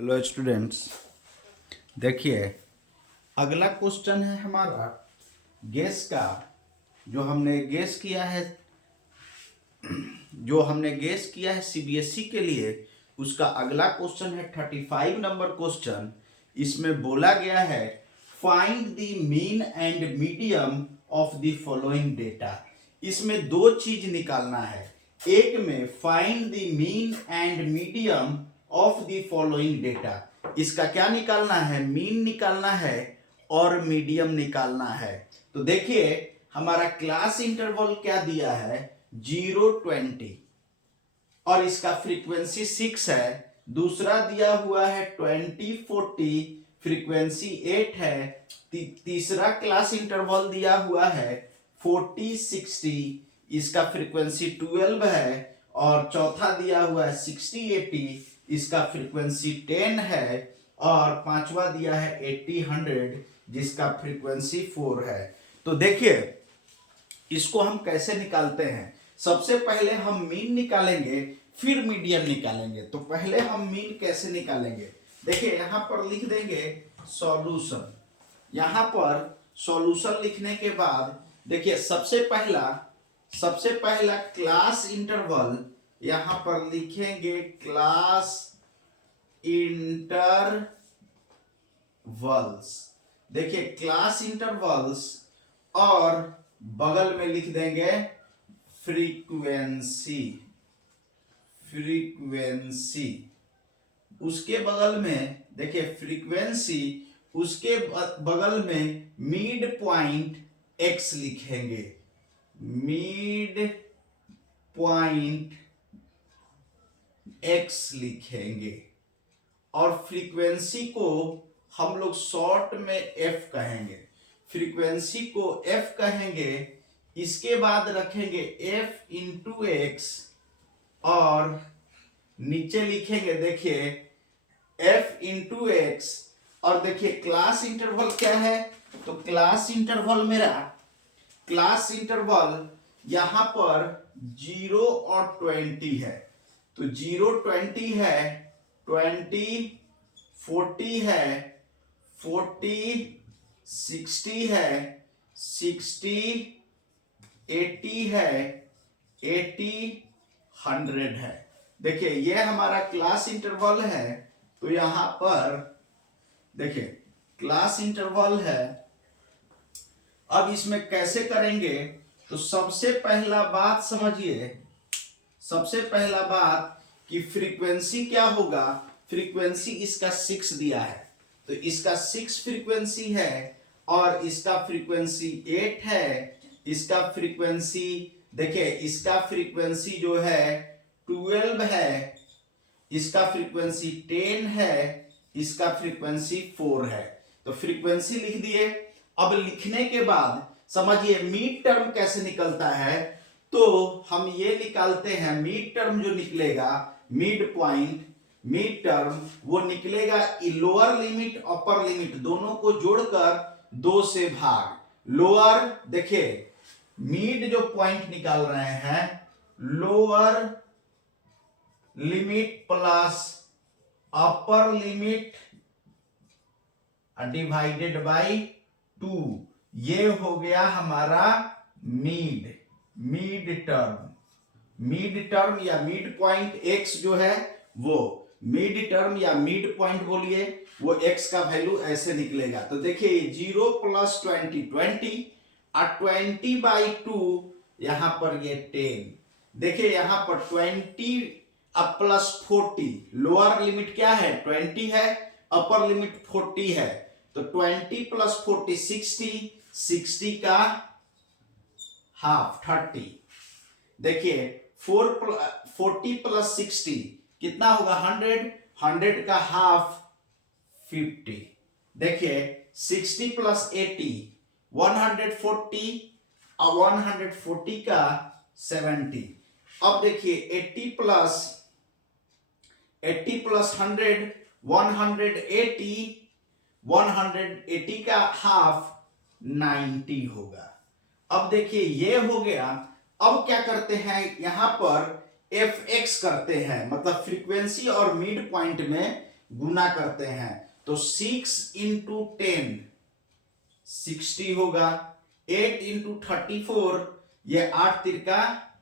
Hello students, देखिए अगला question है हमारा गैस का। जो हमने गैस किया है सीबीएसई के लिए, उसका अगला क्वेश्चन है 35 नंबर क्वेश्चन। इसमें बोला गया है find the mean and medium of the following data. इसमें दो चीज निकालना है। एक में find the mean and medium of the following data. इसका क्या निकालना है? मीन निकालना है और मीडियम निकालना है। तो देखिए हमारा क्लास इंटरवल क्या दिया है? 0-20 और इसका फ्रीक्वेंसी 6 है। दूसरा दिया हुआ है 20-40, फ्रीक्वेंसी 8 है। तीसरा क्लास इंटरवल दिया हुआ है 40-60, इसका फ्रीक्वेंसी 12 है। और चौथा दिया हुआ है 60-80, इसका फ्रीक्वेंसी 10 है। और पांचवा दिया है 80-100, जिसका फ्रीक्वेंसी 4 है। तो देखिए इसको हम कैसे निकालते हैं। सबसे पहले हम मीन निकालेंगे, फिर मीडियम निकालेंगे। तो पहले हम मीन कैसे निकालेंगे? देखिए यहां पर लिख देंगे सॉल्यूशन। यहां पर सॉल्यूशन लिखने के बाद देखिए सबसे पहला क्लास इंटरवल यहां पर लिखेंगे क्लास इंटरवल्स। देखिए क्लास इंटरवल्स और बगल में लिख देंगे फ्रीक्वेंसी। उसके बगल में देखिए फ्रीक्वेंसी, उसके बगल में मिड पॉइंट एक्स लिखेंगे। मिड पॉइंट एक्स लिखेंगे और फ्रीक्वेंसी को हम लोग शॉर्ट में एफ कहेंगे। फ्रीक्वेंसी को एफ कहेंगे। इसके बाद रखेंगे एफ इंटू एक्स और नीचे लिखेंगे देखिए एफ इंटू एक्स। और देखिए क्लास इंटरवल क्या है? तो क्लास इंटरवल यहां पर 0 और 20 है। तो 0-20 है, 20-40 है, 40-60 है, 60-80 है, 80-100 है। देखिए ये हमारा क्लास इंटरवल है। तो यहां पर देखिए क्लास इंटरवल है। अब इसमें कैसे करेंगे? तो सबसे पहला बात समझिए, सबसे पहला बात कि फ्रीक्वेंसी क्या होगा। फ्रीक्वेंसी इसका 6 दिया है, तो इसका 6 फ्रीक्वेंसी है और इसका फ्रीक्वेंसी 8 है। इसका फ्रीक्वेंसी देखिए, इसका फ्रीक्वेंसी जो है 12 है, इसका फ्रीक्वेंसी 10 है, इसका फ्रीक्वेंसी 4 है। तो फ्रीक्वेंसी लिख दिए। अब लिखने के बाद समझिए मिड टर्म कैसे निकलता है। तो हम ये निकालते हैं, मिड टर्म जो निकलेगा, मिड पॉइंट मिड टर्म, वो निकलेगा लोअर लिमिट अपर लिमिट दोनों को जोड़कर 2 से भाग। लोअर देखिए मिड जो पॉइंट निकाल रहे हैं, lower limit plus upper limit divided by 2, ये हो गया हमारा मिड टर्म या मिड पॉइंट एक्स जो है वो मिड टर्म या मिड पॉइंट बोलिए, वो एक्स का वैल्यू ऐसे निकलेगा। तो देखिए 0 + 20 20 और 20/2 यहां पर ये 10। देखिए यहां पर 20 प्लस 40, लोअर लिमिट क्या है? 20 है, अपर लिमिट 40 है। तो 20 + 40 60 का हाफ 30। देखिए 40 + 60 कितना होगा? 100 का हाफ 50। देखिए 60 + 80 140 और 140 का 70। अब देखिए 80 + 100 180, 180 का हाफ 90 होगा। अब देखिए ये हो गया। अब क्या करते हैं, यहां पर एफ एक्स करते हैं, मतलब फ्रीक्वेंसी और मिड पॉइंट में गुना करते हैं तो 6 इंटू 10 60 होगा, 8 इंटू 34 ये 8 तिरका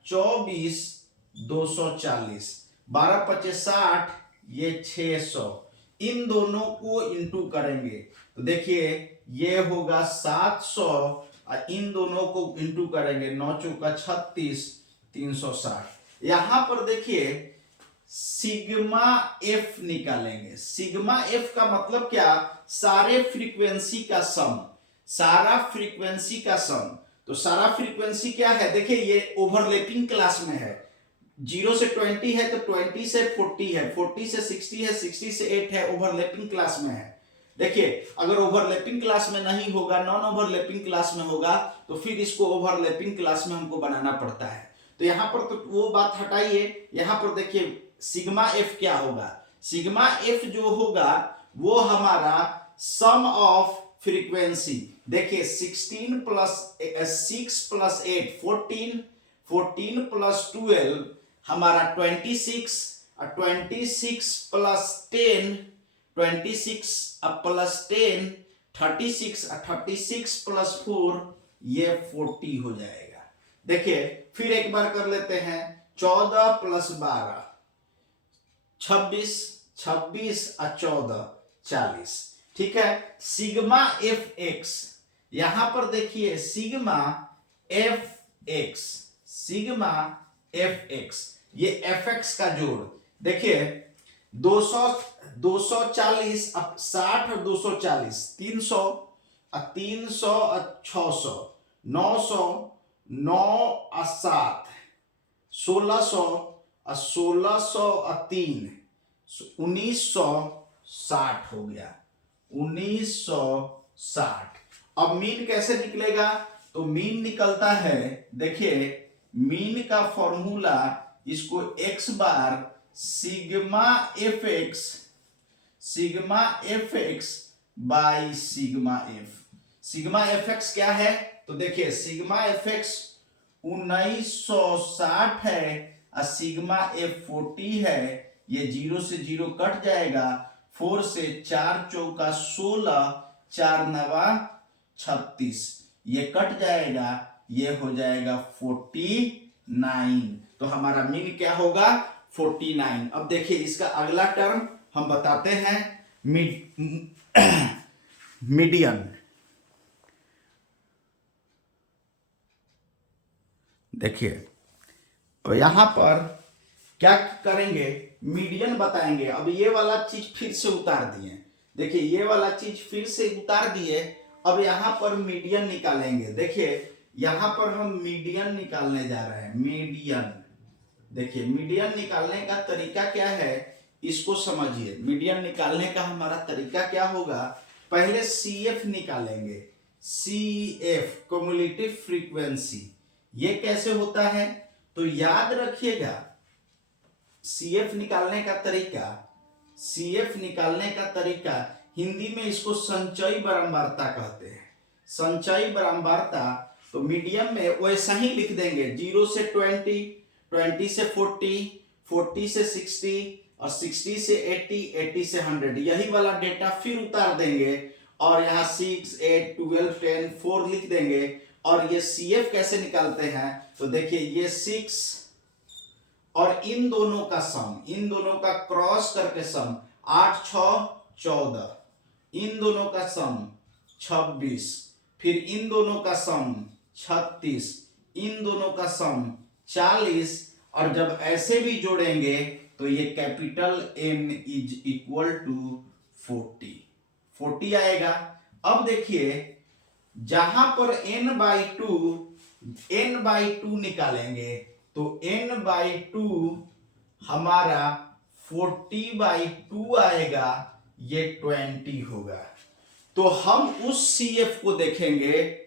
24 240, 12 पचे 60 ये 600। इन दोनों को इंटू करेंगे तो देखिए ये होगा 700 और इन दोनों को इंटू करेंगे 9 चौका 36 360। यहां पर देखिए सिग्मा एफ निकालेंगे। सिग्मा एफ का मतलब क्या, सारे फ्रीक्वेंसी का सम, सारा फ्रीक्वेंसी का सम। तो सारा फ्रीक्वेंसी क्या है, देखिए ये ओवरलैपिंग क्लास में है, 0 से 20 है तो 20 से 40 है, 40 से 60 है, 60 से 8 है, ओवरलैपिंग क्लास में है। देखिए अगर ओवरलैपिंग क्लास में नहीं होगा, नॉन ओवरलैपिंग क्लास में होगा तो फिर इसको ओवरलैपिंग क्लास में हमको बनाना पड़ता है। तो यहां पर तो वो बात हटाइए, यहां पर देखिए सिग्मा एफ क्या होगा, सिग्मा एफ जो होगा वो हमारा सम ऑफ फ्रीक्वेंसी। देखिए 16 प्लस 6 प्लस 8 14, 14 प्लस 12 हमारा 26, 26 प्लस 10 26 प्लस 10 36, 36 प्लस 4 ये 40 हो जाएगा। देखिए फिर एक बार कर लेते हैं, 14 प्लस 12 26, 26 और 14 40। ठीक है, सिग्मा एफ एक्स, यहां पर देखिए sigma F x, sigma F x, ये एफ एक्स का जोड़। देखिए 200 240 अब 60 और 240 300 और 300 और 600 900 9 और 7 1600 और 1600 और 3 1960 हो गया, 1960। अब मीन कैसे निकलेगा, तो मीन निकलता है, देखिए मीन का फॉर्मूला इसको x bar sigma F x, sigma F x by sigma F. Sigma F x क्या है, तो देखिए सिग्मा एफ एक्स 1960 है और सिग्मा एफ 40 है, ये 0 से 0 कट जाएगा, 4 से 4 चौका 16 4 नवा 36, ये कट जाएगा, ये हो जाएगा 49। तो हमारा मीन क्या होगा 49। अब देखिए इसका अगला टर्म हम बताते हैं, मीडियन। देखिए और यहां पर क्या करेंगे, मीडियन बताएंगे। अब ये वाला चीज फिर से उतार दिए, देखिए ये वाला चीज फिर से उतार दिए, अब यहां पर मीडियन निकालेंगे। देखिए यहां पर हम मीडियन निकालने जा रहे हैं, मीडियन। देखिए मीडियन निकालने का तरीका क्या है, इसको समझिए। मीडियन निकालने का हमारा तरीका क्या होगा, पहले CF निकालेंगे, CF क्युमुलेटिव फ्रीक्वेंसी। ये कैसे होता है, तो याद रखिएगा CF निकालने का तरीका, CF निकालने का तरीका हिंदी में इसको संचयी बारंबारता कहते हैं, संचयी बारंबारता। तो मीडियम में वैसा ही लिख देंगे, 0 से 20, 20 से 40, 40 से 60 और 60 से 80, 80 से 100, यही वाला डेटा फिर उतार देंगे और यहाँ 6, 8, 12, 10, 4 लिख देंगे। और ये CF कैसे निकालते हैं, तो देखिए ये 6 और इन दोनों का सम, इन दोनों का क्रॉस करके सम 8 6 14, इन दोनों का सम 26, फिर इन दोनों का सम 36, इन दोनों का सम 40, और जब ऐसे भी जोड़ेंगे तो ये capital N is equal to 40 आएगा। अब देखिए जहां पर n/2 निकालेंगे तो n/2 हमारा 40/2 आएगा, ये 20 होगा। तो हम उस CF को देखेंगे,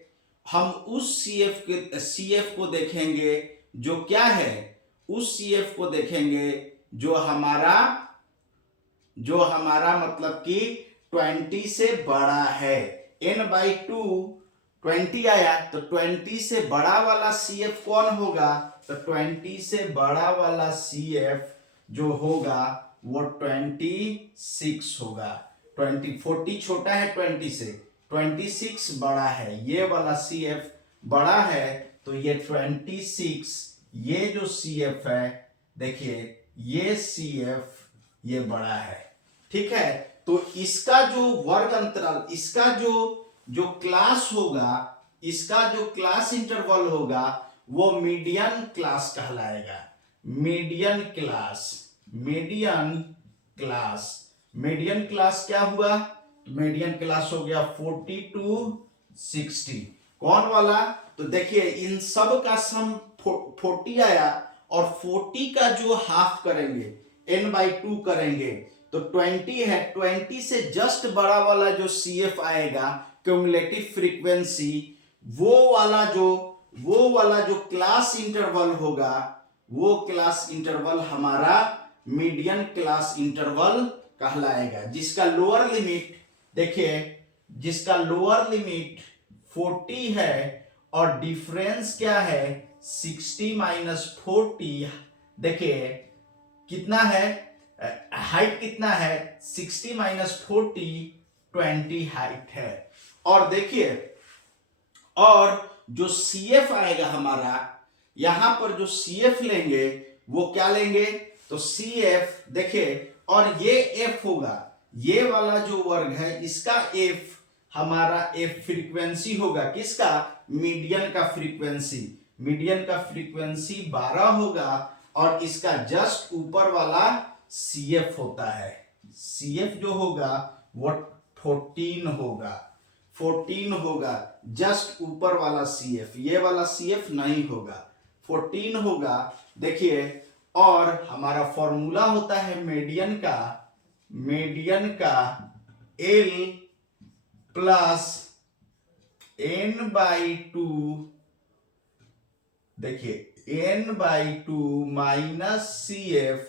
हम उस CF को देखेंगे जो क्या है, उस CF को देखेंगे जो हमारा मतलब कि 20 से बड़ा है। n/2 20 आया तो 20 से बड़ा वाला CF कौन होगा, तो 20 से बड़ा वाला CF जो होगा वो 26 होगा। 40 छोटा है 20 से, 26 बड़ा है, ये वाला CF बड़ा है, तो ये 26, ये जो CF है देखिए ये CF ये बड़ा है, ठीक है। तो इसका जो वर्ग अंतराल, इसका जो क्लास होगा, इसका जो क्लास इंटरवल होगा वो मीडियन क्लास कहलाएगा। Median class, median class, median class क्या हुआ? मीडियन क्लास हो गया 40 to 60। कौन वाला? तो देखिए इन सब का सम 40 आया और 40 का जो हाफ करेंगे n/2 करेंगे तो 20 है। 20 से जस्ट बड़ा वाला जो CF आएगा क्यूमुलेटिव फ्रीक्वेंसी, वो वाला जो क्लास इंटरवल होगा, वो क्लास इंटरवल हमारा मीडियन क्लास इंटरवल कहलाएगा, जिसका लोअर लिमिट देखिए, जिसका लोअर लिमिट 40 है और डिफरेंस क्या है 60 माइनस 40। देखिए कितना है, हाइट कितना है 60 माइनस 40 20 हाइट है। और देखिए और जो CF आएगा हमारा, यहां पर जो CF लेंगे वो क्या लेंगे? तो CF देखिए, और ये F होगा, ये वाला जो वर्ग है इसका F हमारा F फ्रीक्वेंसी होगा, किसका? मीडियन का फ्रीक्वेंसी। मीडियन का फ्रीक्वेंसी 12 होगा और इसका जस्ट ऊपर वाला CF होता है। CF जो होगा वो 14 होगा, 14 होगा, जस्ट ऊपर वाला CF, ये वाला CF नहीं होगा, 14 होगा। देखिए और हमारा फॉर्मूला होता है मीडियन का L प्लस n/2, देखिए n/2 minus CF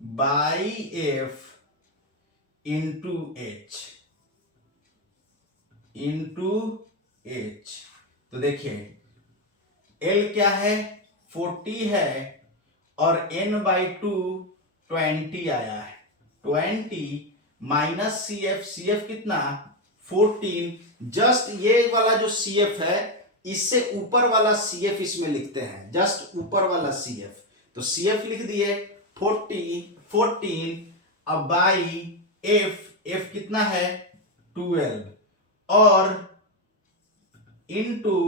by F into H। तो देखिए L क्या है 40 है और n/2 20 आया है, 20 माइनस CF कितना 14। जस्ट ये वाला जो CF है इससे ऊपर वाला CF इसमें लिखते हैं, जस्ट ऊपर वाला CF। तो CF लिख दिए 14 अब बाई F कितना है 12 और इनटू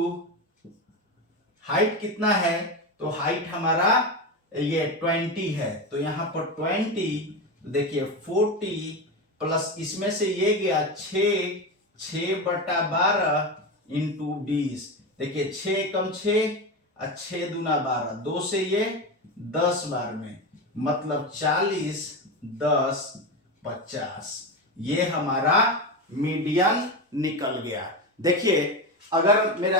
हाइट कितना है? तो हाइट हमारा ये 20 है, तो यहां पर 20, देखिए 40 प्लस इसमें से ये गया 6/12 इंटू 20। देखिए 6 कम 6 और 6 दूना 12, 2 से ये 10 बार में, मतलब 40 10 50, ये हमारा मीडियन निकल गया। देखिए अगर मेरा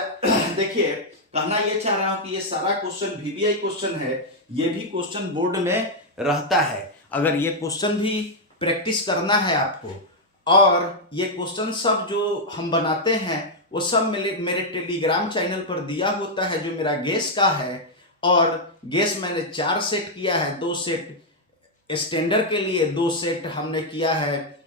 देखिए कहना ये चाह रहा हूं कि ये सारा क्वेश्चन VBI क्वेश्चन है, ये भी क्वेश्चन बोर्ड में रहता है। अगर ये क्वेश्चन भी प्रैक्टिस करना है आपको, और ये क्वेश्चन सब जो हम बनाते हैं वो सब मेरे टेलीग्राम चैनल पर दिया होता है, जो मेरा गेस का है। और गेस मैंने 4 सेट किया है, 2 सेट स्टैंडर्ड के लिए, 2 सेट हमने किया है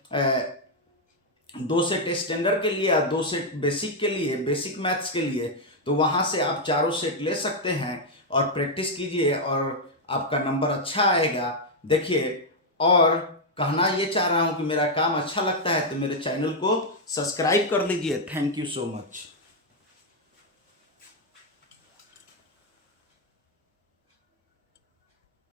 2 सेट स्टैंडर्ड के लिए, 2 सेट बेसिक के लिए, बेसिक मैथ्स के लिए। तो वहां से आप चारों सेट ले सकते हैं और प्रैक्टिस कीजिए और आपका नंबर अच्छा आएगा। देखिए और कहना ये चाह रहा हूं कि मेरा काम अच्छा लगता है तो मेरे चैनल को सब्सक्राइब कर लीजिए। Thank you so much.